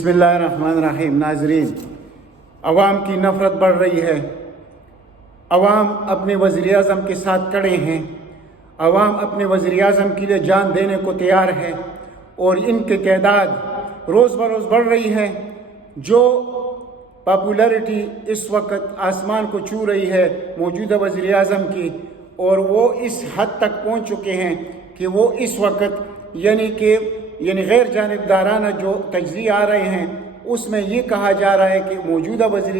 बिस्मिल्लाहिर्रहमानिर्रहीम। नाज़रीन, अवाम की नफ़रत बढ़ रही है। अवाम अपने वज़ीर आज़म के साथ खड़े हैं। अवाम अपने वज़ीर आज़म के लिए जान देने को तैयार है और इनकी तादाद रोज़ बरोज़ बढ़ रही है। जो पॉपुलैरिटी इस वक्त आसमान को छू रही है मौजूदा वज़ीर आज़म की, और वो इस हद तक पहुँच चुके हैं कि वो इस वक्त यानी गैर जानिबदाराना जो तजज़िये आ रहे हैं उसमें ये कहा जा रहा है कि मौजूदा वज़ीर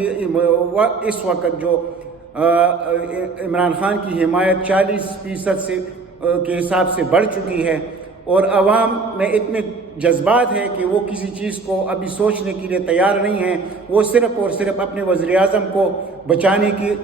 इस वक्त जो इमरान खान की हिमायत 40% से के हिसाब से बढ़ चुकी है, और अवाम में इतने जज्बात है कि वो किसी चीज़ को अभी सोचने के लिए तैयार नहीं है। वो सिर्फ़ और सिर्फ अपने वज़ीर आज़म को बचाने की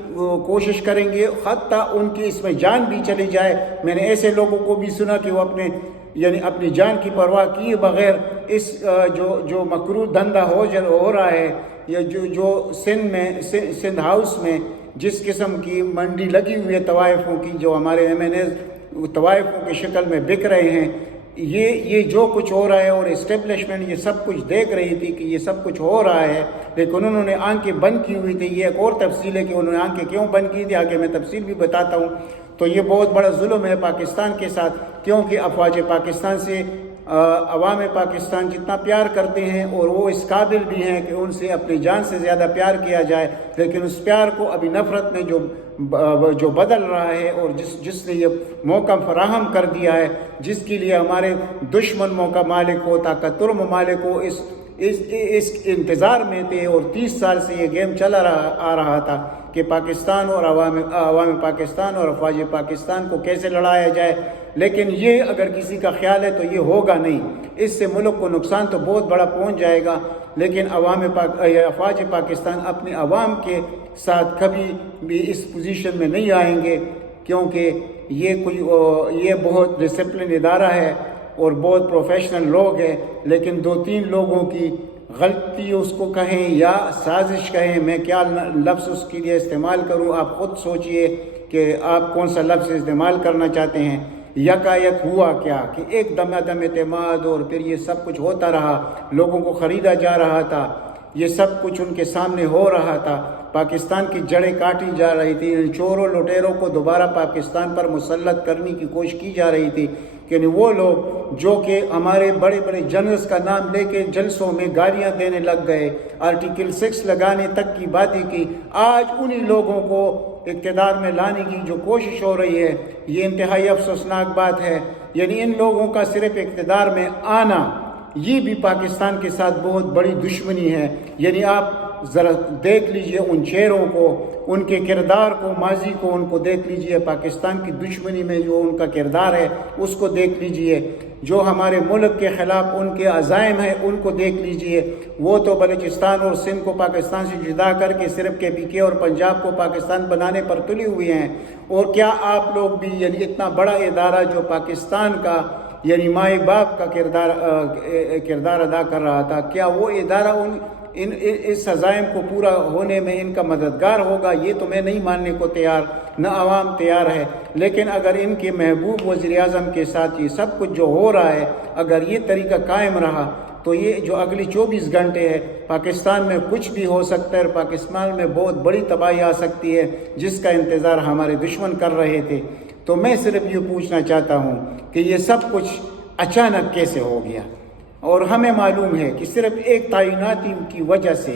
कोशिश करेंगे, हत्ता उनकी इसमें जान भी चली जाए। मैंने ऐसे लोगों को भी सुना कि वो अपनी जान की परवाह किए बग़ैर इस जो मकरू धंधा हो रहा है, या जो सिंध हाउस में जिस किस्म की मंडी लगी हुई है तवाइफ़ों की, जो हमारे MNAs तवाइफ़ों की शक्ल में बिक रहे हैं, ये जो कुछ हो रहा है, और इस्टेब्लिशमेंट ये सब कुछ देख रही थी कि ये सब कुछ हो रहा है, लेकिन उन्होंने आंखें बंद की हुई थी। ये एक और तफसील है कि उन्होंने आंखें क्यों बंद की थी, आगे मैं तफसील भी बताता हूँ। तो ये बहुत बड़ा जुल्म है पाकिस्तान के साथ, क्योंकि अफवाज पाकिस्तान से अवाम पाकिस्तान जितना प्यार करते हैं और वो इस काबिल भी हैं कि उनसे अपनी जान से ज़्यादा प्यार किया जाए, लेकिन उस प्यार को अभी नफ़रत में जो बदल रहा है, और जिसने ये मौका फराहम कर दिया है, जिसके लिए हमारे दुश्मन मौका मालिक हो, ताकतवर ममालिक हो इस इंतज़ार में थे, और 30 साल से ये गेम चला आ रहा था कि पाकिस्तान और अवाम पाकिस्तान और अफवाज पाकिस्तान को कैसे लड़ाया जाए। लेकिन ये अगर किसी का ख्याल है तो ये होगा नहीं। इससे मुल्क को नुकसान तो बहुत बड़ा पहुंच जाएगा, लेकिन अफवाज पाकिस्तान अपने अवाम के साथ कभी भी इस पोजीशन में नहीं आएंगे, क्योंकि ये बहुत डिसिप्लिन इदारा है और बहुत प्रोफेशनल लोग हैं। लेकिन 2-3 लोगों की गलती उसको कहें या साजिश कहें, मैं क्या लफ्ज़ उसके लिए इस्तेमाल करूं, आप ख़ुद सोचिए कि आप कौन सा लफ्ज़ इस्तेमाल करना चाहते हैं। यकायक हुआ क्या कि एक दम एतमाद, और फिर ये सब कुछ होता रहा, लोगों को ख़रीदा जा रहा था, ये सब कुछ उनके सामने हो रहा था, पाकिस्तान की जड़ें काटी जा रही थी, चोरों लुटेरों को दोबारा पाकिस्तान पर मुसल्लत करने की कोशिश की जा रही थी। कि वो लोग जो कि हमारे बड़े बड़े जनरल्स का नाम लेके जलसों में गालियां देने लग गए, आर्टिकल 6 लगाने तक की बातें की, आज उन्हीं लोगों को इक़्तिदार में लाने की जो कोशिश हो रही है, ये इंतहाई अफसोसनाक बात है। यानी इन लोगों का सिर्फ इक़्तिदार में आना, ये भी पाकिस्तान के साथ बहुत बड़ी दुश्मनी है। यानी आप ज़रा देख लीजिए उन चेहरों को, उनके किरदार को, माजी को उनको देख लीजिए। पाकिस्तान की दुश्मनी में जो उनका किरदार है उसको देख लीजिए। जो हमारे मुल्क के ख़िलाफ़ उनके अज़ाइम हैं उनको देख लीजिए। वो तो बलूचिस्तान और सिंध को पाकिस्तान से जुदा करके सिर्फ KPK और पंजाब को पाकिस्तान बनाने पर तुले हुए हैं। और क्या आप लोग भी यानी इतना बड़ा इदारा जो पाकिस्तान का यानी माए बाप का किरदार अदा कर रहा था, क्या वो इदारा इस अज़ाइम को पूरा होने में इनका मददगार होगा? ये तो मैं नहीं मानने को तैयार, न आवाम तैयार है। लेकिन अगर इनके महबूब वज़ीर आज़म के साथ ये सब कुछ जो हो रहा है, अगर ये तरीका कायम रहा, तो ये जो अगली 24 घंटे है पाकिस्तान में कुछ भी हो सकता है, और पाकिस्तान में बहुत बड़ी तबाही आ सकती है, जिसका इंतज़ार हमारे दुश्मन कर रहे थे। तो मैं सिर्फ ये पूछना चाहता हूँ कि ये सब कुछ अचानक कैसे हो गया? और हमें मालूम है कि सिर्फ एक तैनाती की वजह से,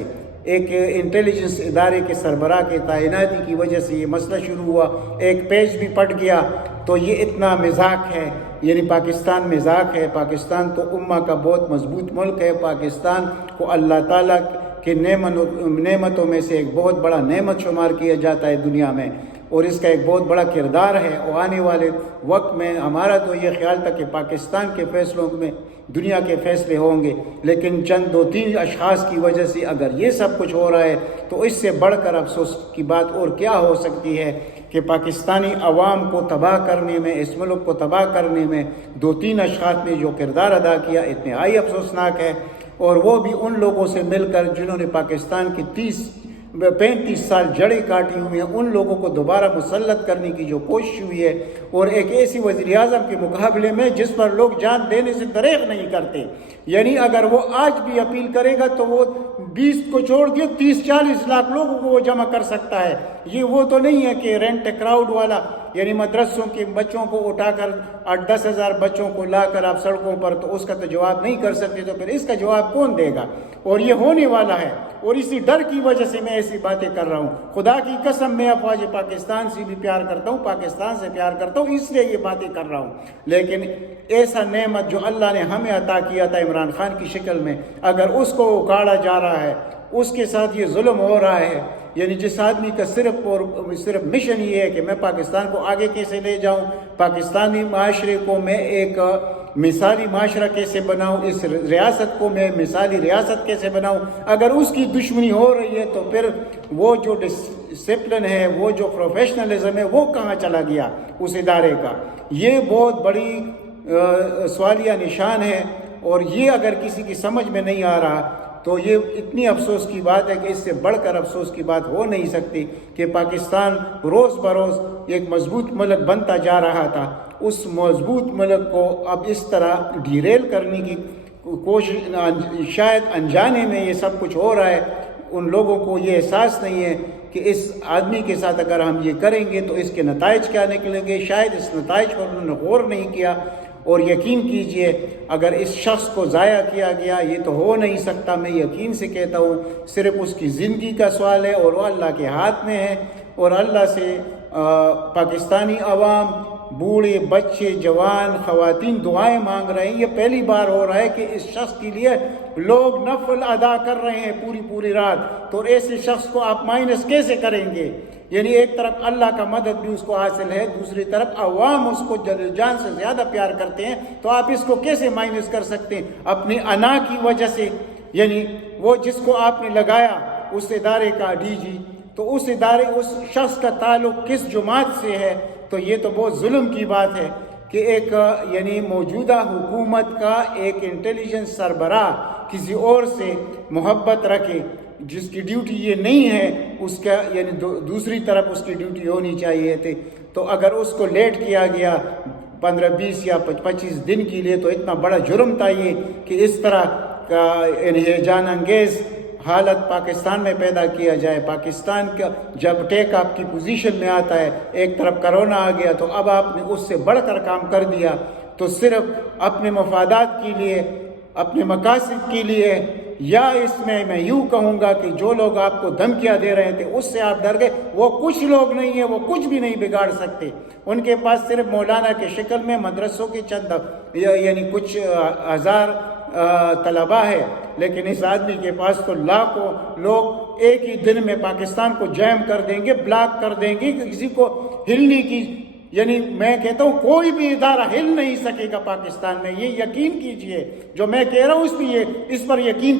एक इंटेलिजेंस इदारे के सरबराह के तैनाती की वजह से ये मसला शुरू हुआ। एक पेज भी पट गया तो ये इतना मजाक है, यानी पाकिस्तान मजाक है। पाकिस्तान तो उम्मा का बहुत मजबूत मुल्क है। पाकिस्तान को अल्लाह ताला के नेमतों में से एक बहुत बड़ा नेमत शुमार किया जाता है दुनिया में, और इसका एक बहुत बड़ा किरदार है। और आने वाले वक्त में हमारा तो ये ख्याल था कि पाकिस्तान के फैसलों में दुनिया के फैसले होंगे, लेकिन चंद 2-3 अशख़ास की वजह से अगर ये सब कुछ हो रहा है, तो इससे बढ़कर अफसोस की बात और क्या हो सकती है कि पाकिस्तानी अवाम को तबाह करने में, इस मुल्क को तबाह करने में 2-3 अशख़ास ने जो किरदार अदा किया, इंतहाई अफसोसनाक है। और वो भी उन लोगों से मिलकर जिन्होंने पाकिस्तान की 35 سال جڑیں کاٹی ہوئی ہیں، ان لوگوں کو دوبارہ مسلط کرنے کی جو کوشش ہوئی ہے، اور ایک ایسی وزیر اعظم کے مقابلے میں جس پر لوگ جان دینے سے دریغ نہیں کرتے، یعنی اگر وہ آج بھی اپیل کرے گا تو وہ 20 کو چھوڑ کے 30-40 لاکھ لوگوں کو وہ جمع کر سکتا ہے۔ یہ وہ تو نہیں ہے کہ رینٹ کراؤڈ والا، یعنی مدرسوں کے بچوں کو اٹھا کر 8-10 ہزار بچوں کو لا کر آپ سڑکوں پر، تو اس کا تو جواب نہیں کر سکتے، تو پھر اس کا جواب کون دے گا؟ اور یہ ہونے والا ہے، اور اسی ڈر کی وجہ سے میں ایسی باتیں کر رہا ہوں۔ خدا کی قسم میں افواج پاکستان سے بھی پیار کرتا ہوں، پاکستان سے پیار کرتا ہوں، اس لیے یہ باتیں کر رہا ہوں۔ لیکن ایسا نعمت جو اللہ نے ہمیں عطا کیا تھا عمران خان کی شکل میں، اگر اس کو اکاڑا جا رہا ہے، اس کے ساتھ یہ ظلم ہو رہا ہے، یعنی جس آدمی کا صرف مشن یہ ہے کہ میں پاکستان کو آگے کیسے لے جاؤں، پاکستانی معاشرے کو میں ایک مثالی معاشرہ کیسے بناؤں، اس ریاست کو میں مثالی ریاست کیسے بناؤں، اگر اس کی دشمنی ہو رہی ہے تو پھر وہ جو ڈسپلن ہے، وہ جو پروفیشنلزم ہے، وہ کہاں چلا گیا اس ادارے کا؟ یہ بہت بڑی سوالیہ نشان ہے، اور یہ اگر کسی کی سمجھ میں نہیں آ رہا تو یہ اتنی افسوس کی بات ہے کہ اس سے بڑھ کر افسوس کی بات ہو نہیں سکتی کہ پاکستان روز بروز ایک مضبوط ملک بنتا جا رہا تھا، اس مضبوط ملک کو اب اس طرح ڈیریل کرنے کی کوشش، شاید انجانے میں یہ سب کچھ ہو رہا ہے۔ ان لوگوں کو یہ احساس نہیں ہے کہ اس آدمی کے ساتھ اگر ہم یہ کریں گے تو اس کے نتائج کیا نکلیں گے، شاید اس نتائج پر انہوں نے غور نہیں کیا۔ اور یقین کیجئے اگر اس شخص کو ضائع کیا گیا، یہ تو ہو نہیں سکتا، میں یقین سے کہتا ہوں، صرف اس کی زندگی کا سوال ہے، اور وہ اللہ کے ہاتھ میں ہے، اور اللہ سے پاکستانی عوام، بوڑھے، بچے، جوان، خواتین دعائیں مانگ رہے ہیں۔ یہ پہلی بار ہو رہا ہے کہ اس شخص کے لیے لوگ نفل ادا کر رہے ہیں پوری رات، تو ایسے شخص کو آپ مائنس کیسے کریں گے؟ یعنی ایک طرف اللہ کا مدد بھی اس کو حاصل ہے، دوسری طرف عوام اس کو جان سے زیادہ پیار کرتے ہیں، تو آپ اس کو کیسے مائنس کر سکتے ہیں؟ اپنی انا کی وجہ سے، یعنی وہ جس کو آپ نے لگایا اس ادارے کا ڈی جی، تو اس شخص کا تعلق کس جماعت سے ہے؟ تو یہ تو بہت ظلم کی بات ہے کہ ایک یعنی موجودہ حکومت کا ایک انٹیلیجنس سربراہ کسی اور سے محبت رکھے، جس کی ڈیوٹی یہ نہیں ہے، اس کا یعنی دوسری طرف اس کی ڈیوٹی ہونی چاہیے تھی، تو اگر اس کو لیٹ کیا گیا 15-20 یا 25 دن کے لیے، تو اتنا بڑا جرم تھا یہ کہ اس طرح کا ہیجان انگیز حالت پاکستان میں پیدا کیا جائے۔ پاکستان کا جب ٹیک آپ کی پوزیشن میں آتا ہے، ایک طرف کرونا آ گیا، تو اب آپ نے اس سے بڑھ کر کام کر دیا، تو صرف اپنے مفادات کے لیے، اپنے مقاصد کے لیے، یا اس میں یوں کہوں گا کہ جو لوگ آپ کو دھمکیاں دے رہے تھے اس سے آپ ڈر گئے۔ وہ کچھ لوگ نہیں ہیں، وہ کچھ بھی نہیں بگاڑ سکتے، ان کے پاس صرف مولانا کے شکل میں مدرسوں کے چند یعنی کچھ ہزار طلبہ ہے، لیکن اس آدمی کے پاس تو لاکھوں لوگ ایک ہی دن میں پاکستان کو جیم کر دیں گے، بلاک کر دیں گے، کسی کو ہلنے کی، یعنی میں کہتا ہوں کوئی بھی ادارہ ہل نہیں سکے گا پاکستان میں، یہ یقین کیجئے، جو میں کہہ رہا ہوں اس پر یقین